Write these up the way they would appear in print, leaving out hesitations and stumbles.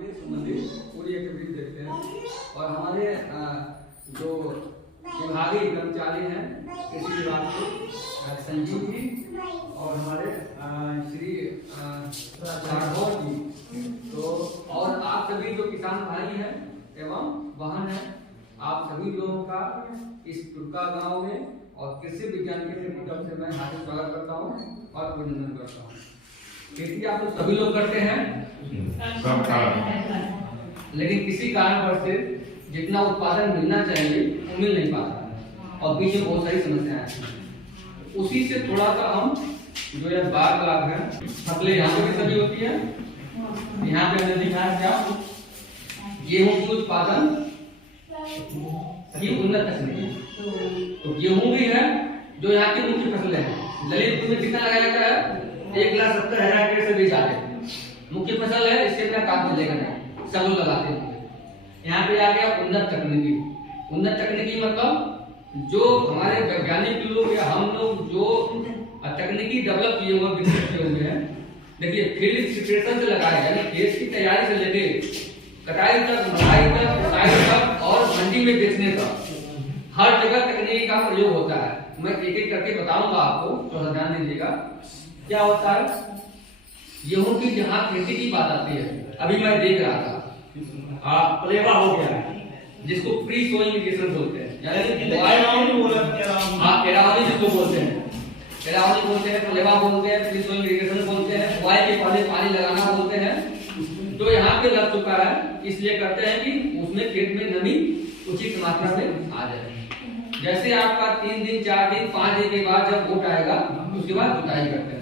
से संबंधित पूरी एक्टिविटी देखते हैं। और हमारे जो विभागीय कर्मचारी हैं कृषि विभाग के संजीव जी और हमारे श्री राघव जी, तो और आप सभी जो किसान भाई हैं एवं बहन हैं, आप सभी लोगों का इस टुक्का गांव में और कृषि विज्ञान केंद्र की तरफ से मैं हार्दिक स्वागत करता हूं और अभिनंदन करता हूं। खेती आप तो सभी लोग करते हैं, लेकिन किसी कारणवश से जितना उत्पादन मिलना चाहिए वो मिल नहीं पाता है और बीच में बहुत सारी समस्याएं हैं। उसी से थोड़ा सा हम जो है बाग लाभ है, फसलें यहाँ पे भी सभी होती है। यहाँ पे हमने दिखाया क्या गेहूं की उत्पादन की उन्नत तकनीक, तो गेहूं भी है जो यहाँ की मुख्य फसलें हैं। ललितपुर में कितना लगाया जाता है? 1,70,000 हेक्टेयर से भी ज्यादा मुख्य फसल है, इससे बिना काम चलेगा नहीं, सब लोग लगाते हैं। यहाँ पे आ गया उन्नत तकनीकी। उन्नत तकनीकी मतलब जो हमारे वैज्ञानिक लोग या हम लोग जो तकनीकी डेवलप किए हुए विकसित किए हुए हैं। देखिए फील्ड सिचुएशन से लगाए, यानी खेत की तैयारी से लेके कटाई तक, मढ़ाई तक, कुटाई तक और मंडी में बेचने तक हर जगह तकनीकी का प्रयोग होता है। मैं एक एक करके बताऊंगा आपको, थोड़ा ध्यान दीजिएगा। क्या होता है? गेहूं की जहां खेती की बात आती है, अभी मैं देख रहा था पलेवा हो गया जिसको प्री सोइंग इरिगेशन बोलते हैं, यानी केरावनी जिसको बोलते हैं, केरावनी बोलते हैं, पलेवा बोलते हैं, प्री सोइंग इरिगेशन बोलते हैं, बुआई के पहले पानी लगाना बोलते हैं। तो यहाँ पे लग चुका है, इसलिए करते हैं कि उसमें खेत में नमी उचित मात्रा में आ जाए। जैसे आपका 3 दिन 4 दिन 5 दिन के बाद जब वोट आएगा उसके बाद जुताई करते हैं।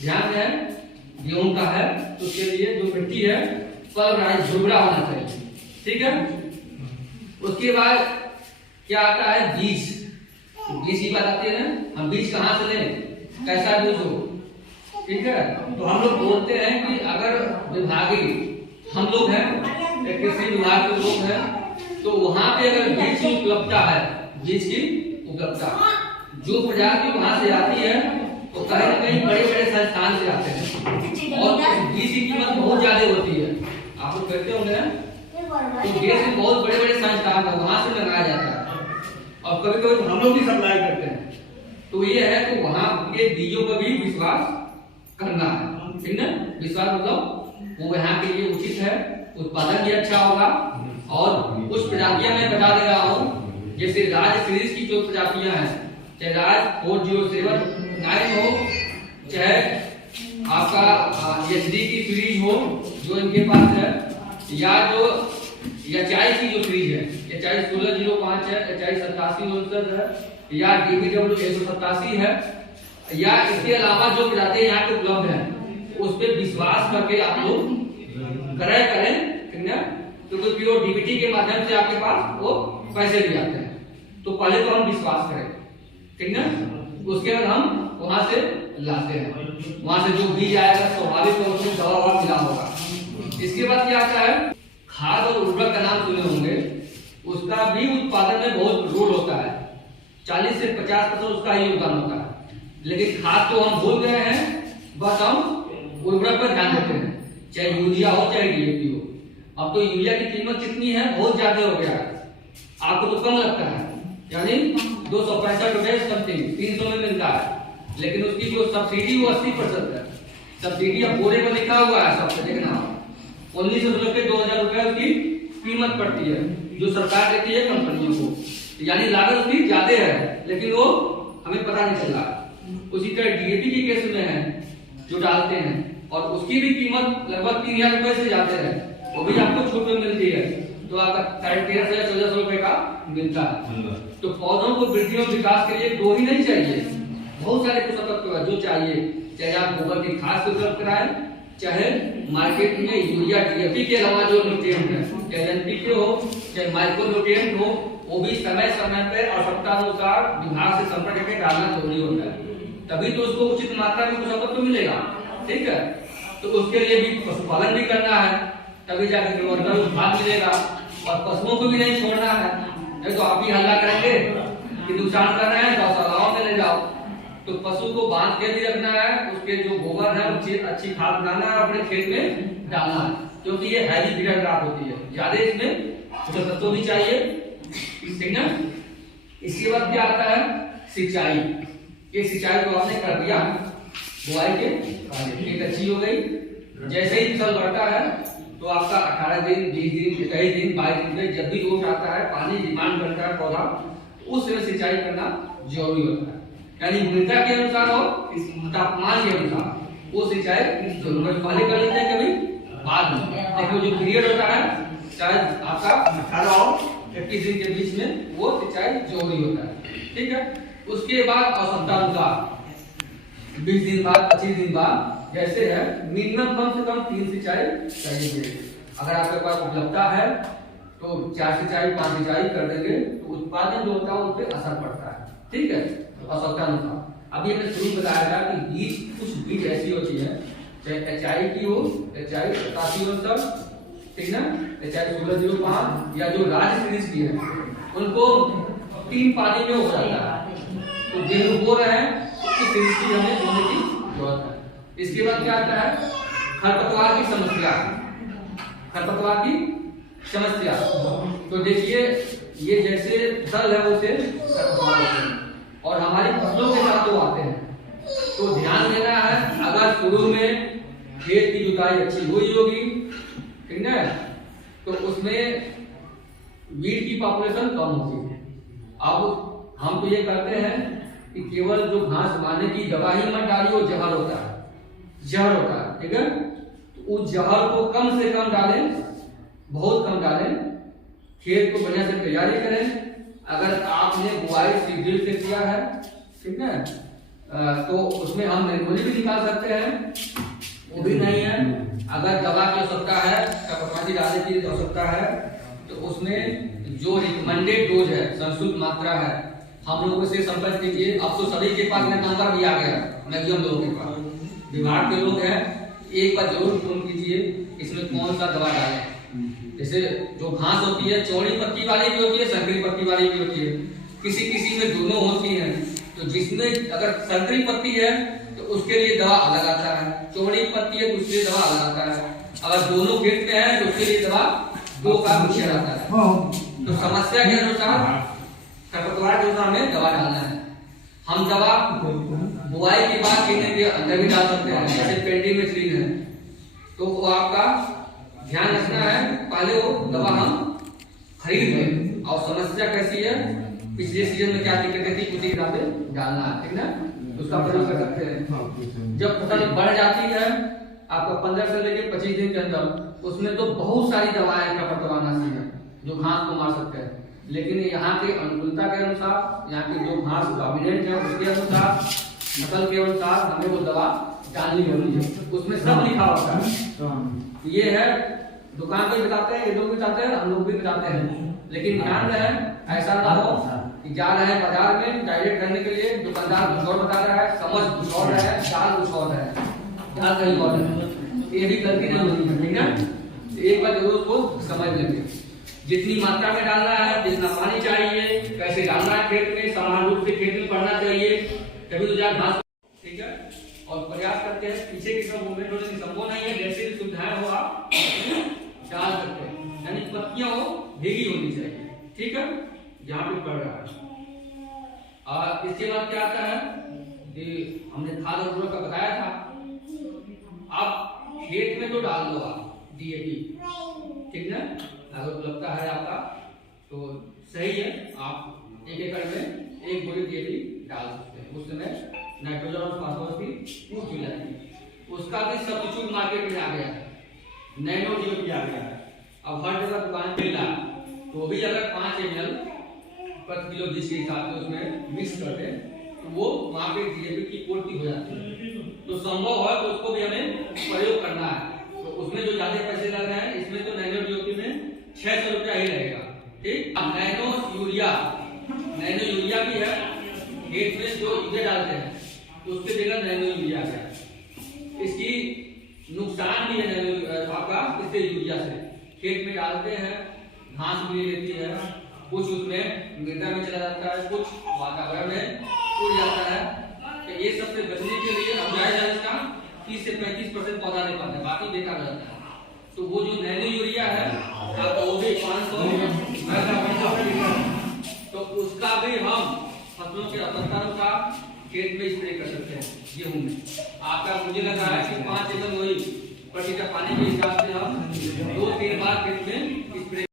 ध्यान है गेहूं का है तो उसके लिए जो मिट्टी है पलवराइज झुरझुरा होना चाहिए, ठीक है। उसके बाद क्या आता है? बीज। बीज की बात आती है ना, हम बीज कहाँ से लें, कैसा बीज हो, ठीक है। तो हम लोग बोलते हैं कि अगर विभागीय हम लोग हैं, कृषि विभाग के लोग हैं, तो वहां पे अगर बीज की उपलब्धता है, बीज की उपलब्धता जो प्रजाति वहां से आती है तो कहीं न कहीं बड़े बड़े संस्थान से आते हैं और बीज की कीमत बहुत ज्यादा होती है। आप लोग कहते होंगे तो देश में बहुत बड़े बड़े संस्थान है, वहां से लगाया जाता है और कभी कभी हम लोग भी सप्लाई करते हैं। तो ये है कि वहां के बीजों पर भी विश्वास करना है, ठीक है। विश्वास मतलब वो यहाँ के लिए उचित है, उत्पादन भी अच्छा होगा। और कुछ प्रजातियां मैं बता दे रहा हूँ, जैसे राज सीरीज की जो प्रजातियां हैं, चाहे राज 4079 हो, चाहे आपका एचडी की सीरीज हो जो इनके पास है, या जो एचआई की जो सीरीज है, एचआई 1605 है, एचआई 8759 है, या डीबीडब्ल्यू 187 है, या इसके अलावा जो प्रजातियां यहाँ पे उपलब्ध है उस पर विश्वास करके आप लोग क्रय करें, ठीक है। क्योंकि प्योर डीबीटी के माध्यम से आपके पास वो पैसे भी आते हैं, तो पहले तो हम विश्वास करें, ठीक है। उसके बाद हम वहां से लाते हैं, वहां से जो बीज आएगा स्वाभाविक तौर से दवा मिला होगा। इसके बाद क्या आता है? खाद और उर्वरक का नाम सुने होंगे, उसका भी उत्पादन में बहुत रोल होता है। 40 से 50% उसका ही योगदान होता है, लेकिन खाद तो हम भूल गए हैं, बस हम उर्वरक पर ध्यान देते हैं, चाहे यूरिया हो चाहे डीएपी हो। अब तो यूरिया की कीमत कितनी है? बहुत ज्यादा हो गया है, आपको तो कम लगता है, यानी 265 रुपए समथिंग 300 में मिलता है, लेकिन उसकी जो सब्सिडी वो 80% है। सब्सिडी अब बोरे पर लिखा हुआ है, सबसे देखना 1900 रुपए 2000 रुपए उसकी कीमत पड़ती है जो सरकार देती है कंपनियों को, यानी लागत उसकी ज्यादा है, लेकिन वो हमें पता नहीं चल रहा। उसी तरह डीएपी की केस में है जो डालते हैं और उसकी भी कीमत लगभग 3000 रुपए से ज्यादा है, वो भी आपको छूट में मिलती है, तो आपका 1350 या 1400 रुपए का मिलता है। तो पौधों को वृद्धि और विकास के लिए 2 ही नहीं चाहिए, बहुत सारे पोषक तत्व जो चाहिए, चाहे आप गोबर की खाद को उपलब्ध कराएं, चाहे मार्केट में यूरिया डीएपी के अलावा जो न्यूट्रिएंट है, चाहे एनपीके हो चाहे माइक्रो न्यूट्रिएंट हो, वो भी समय समय पर आवश्यकतानुसार विभाग से संपर्क करके डालना जरूरी होता है, तभी तो उसको उचित मात्रा में पोषक तत्व मिलेगा, ठीक है। तो उसके लिए भी पशुपालन भी करना है, तभी जाकर गुणवत्ता उत्पाद मिलेगा। और पशुओं को भी नहीं छोड़ना है, नहीं तो आप ही हल्ला करेंगे कि नुकसान कर रहे हैं, गौशालाओं में ले जाओ। तो पशु को बांध के भी रखना है, उसके जो गोबर है उसकी अच्छी खाद बनाना है, अपने खेत में डालना है। क्योंकि ये हैवी फीडर क्रॉप होती है, ज्यादा इसमें पोषक तत्व भी चाहिए, ठीक ना। इसके बाद क्या आता है सिंचाई। ये सिंचाई को आपने कर दिया बुआई के, एक अच्छी हो गई। जैसे ही फसल बढ़ता है तो आपका 18 दिन 20 दिन 21 दिन 22 दिन में जब भी रोग आता है, पानी डिमांड करता है पौधा, उस समय सिंचाई करना जरूरी होता है। यानी मृदा के अनुसार और तापमान के अनुसार वो सिंचाई जरूरत पहले कर लेते हैं, कभी बाद में। लेकिन जो पीरियड होता है शायद आपका 18 और 21 दिन के बीच में वो सिंचाई जरूरी होता है, ठीक है। उसके बाद आवश्यकता अनुसार 20 दिन बाद 25 दिन बाद जैसे है मिनिमम कम से कम 3 सिंचाई चाहिए। अगर आपके पास उपलब्धता है तो 4 सिंचाई 5 सिंचाई कर देंगे तो उत्पादन जो होता है उस पर असर पड़ता है, ठीक है। आवश्यकता अनुसार अभी हमने शुरू बताया था कि बीज, कुछ बीज ऐसी होती है चाहे HI की हो, HI 87 ठीक ना, HI 1605 या जो राज्य सीरीज की है उनको 3 पानी में हो जाता है। तो गेहूं बो रहे हैं तो इस सीरीज की हमें बोने की जरूरत है। इसके बाद क्या आता है खरपतवार की समस्या। खरपतवार की समस्या तो देखिए ये जैसे दल है उसे खरपतवार होते हैं और हमारी फसलों के साथ वो आते हैं। तो ध्यान देना है, अगर शुरू में खेत की जुताई अच्छी हुई होगी, ठीक ना, तो उसमें वीड की पॉपुलेशन कम होगी। अब हम तो ये करते हैं कि केवल जो घास मारने की दवा ही मत डालिए, वो जहर होता है, जहर होता है, ठीक है। तो उस जहर को कम से कम डालें, बहुत कम डालें। खेत को बढ़िया से तैयारी करें। अगर आपने बुआई सीड्रिल से किया है, ठीक है, तो उसमें हम मैनुअली भी निकाल सकते हैं, वो भी नहीं है। अगर दवा की आवश्यकता है, कपड़ाती डालने की आवश्यकता है, तो उसमें जो रिकमेंडेड डोज है, संशुद्ध मात्रा है, हम लोगों से संपर्क कीजिए। अब तो सभी के पास में नंबर भी आ गया, मैक्सिमम लोगों के पास विभाग के लोग हैं, एक बार जरूर फोन कीजिए इसमें कौन सा दवा डालें। जैसे जो घास होती है चौड़ी पत्ती वाली भी होती है, संकरी पत्ती वाली भी होती है, किसी किसी में दोनों होती हैं। तो जिसमें अगर संकरी पत्ती है तो उसके लिए दवा अलग आता है, चौड़ी पत्ती है तो उसके लिए दवा अलग आता है। अगर दोनों खेत में है तो उसके लिए दवा 2 का मिक्सचर आता है। तो समस्या के अनुसार खरपतवार के अनुसार हमें दवा डालना है। हम दवा बुआई के बाद खेत के अंदर भी डाल सकते हैं, जैसे पेंडिमेथ्रिन है, तो वो आपका ध्यान रखना है, पहले वो दवा हम खरीद लें। और समस्या कैसी है, पिछले सीजन में क्या दिक्कतें थी, उसी हिसाब से डालना है, ठीक ना, उसका प्रयोग कर सकते हैं। जब फसल बढ़ जाती है आपका 15 से लेकर 25 दिन के अंदर, उसमें तो बहुत सारी दवाएं खरपतवारनाशी है जो घास को मार सकते हैं। लेकिन यहाँ के अनुकूलता के अनुसार, यहाँ की जो घास डोमिनेंट है उसके अनुसार, फसल के अनुसार हमें वो दवा डालनी होती है। उसमें सब लिखा होता है। ये है दुकान पे बताते हैं, ये लोग भी बताते हैं, हम लोग भी बताते हैं। लेकिन ध्यान रहे ऐसा ना हो कि जा रहे हैं बाजार में डायरेक्ट करने के लिए, दुकानदार कुछ और बता रहा है, समझ कुछ और है, चाल कुछ और है, ध्यान कहीं और है। ये भी गलती नहीं होनी है, ठीक है। एक बार जरूर उसको समझ लेंगे, जितनी मात्रा में डालना है, जितना पानी चाहिए, कैसे डालना है खेत में, समान रूप से खेत में पड़ना चाहिए, तभी तो जाकर घास, ठीक है। और प्रयास करते हैं पीछे की सब मूवमेंट होने की संभव नहीं है, जैसे भी सुविधाएं हो आप डाल सकते हैं, यानी पत्तियां हो भीगी होनी चाहिए, ठीक है, यहाँ पे पड़ रहा है। और इसके बाद क्या आता है कि हमने खाद और उर्वरक का बताया था। अब खेत में तो डाल दो आप DAP, ठीक ना, अगर उपलब्धता है आपका तो सही है, आप 1 एकड़ में 1 बोरी DAP डाल सकते हैं। उस समय नाइट्रोजन और फास्फोरस की यूज हो जाती है। उसका भी सब्स्टिट्यूट मार्केट में आ गया है, नैनो DAP आ गया है। अब हर जगह दुकान पे ला, तो भी अगर 5 ml प्रति किलो बीज के हिसाब से उसमें मिक्स करते हैं तो वो वहाँ पे DAP की पूर्ति हो जाती है। तो संभव है तो उसको भी हमें प्रयोग करना है। तो उसमें जो ज्यादा पैसे लग रहे हैं, इसमें तो नैनो DAP में 600 रुपया ही रहेगा, ठीक। अब नैनो यूरिया भी है, खेत में जो यूरिया डालते हैं उसके जगह नैनो यूरिया है। इसकी नुकसान भी है नैनो आपका, इससे यूरिया से खेत में डालते हैं, घास भी लेती है, कुछ उसमें मृदा में चला जाता है, कुछ वातावरण में उड़ जाता है। तो ये सबसे बचने के लिए अब जायजा इसका 30 से 35% पौधा नहीं पाते, बाकी बेकार रहता है। तो वो जो नैनो यूरिया है आपका वो भी 500 तो उसका भी हम फसलों के अपत्तरों का खेत में स्प्रे कर सकते हैं गेहूं में। आपका मुझे लगा है कि 5 एकड़ वही प्रति लीटर पानी के हिसाब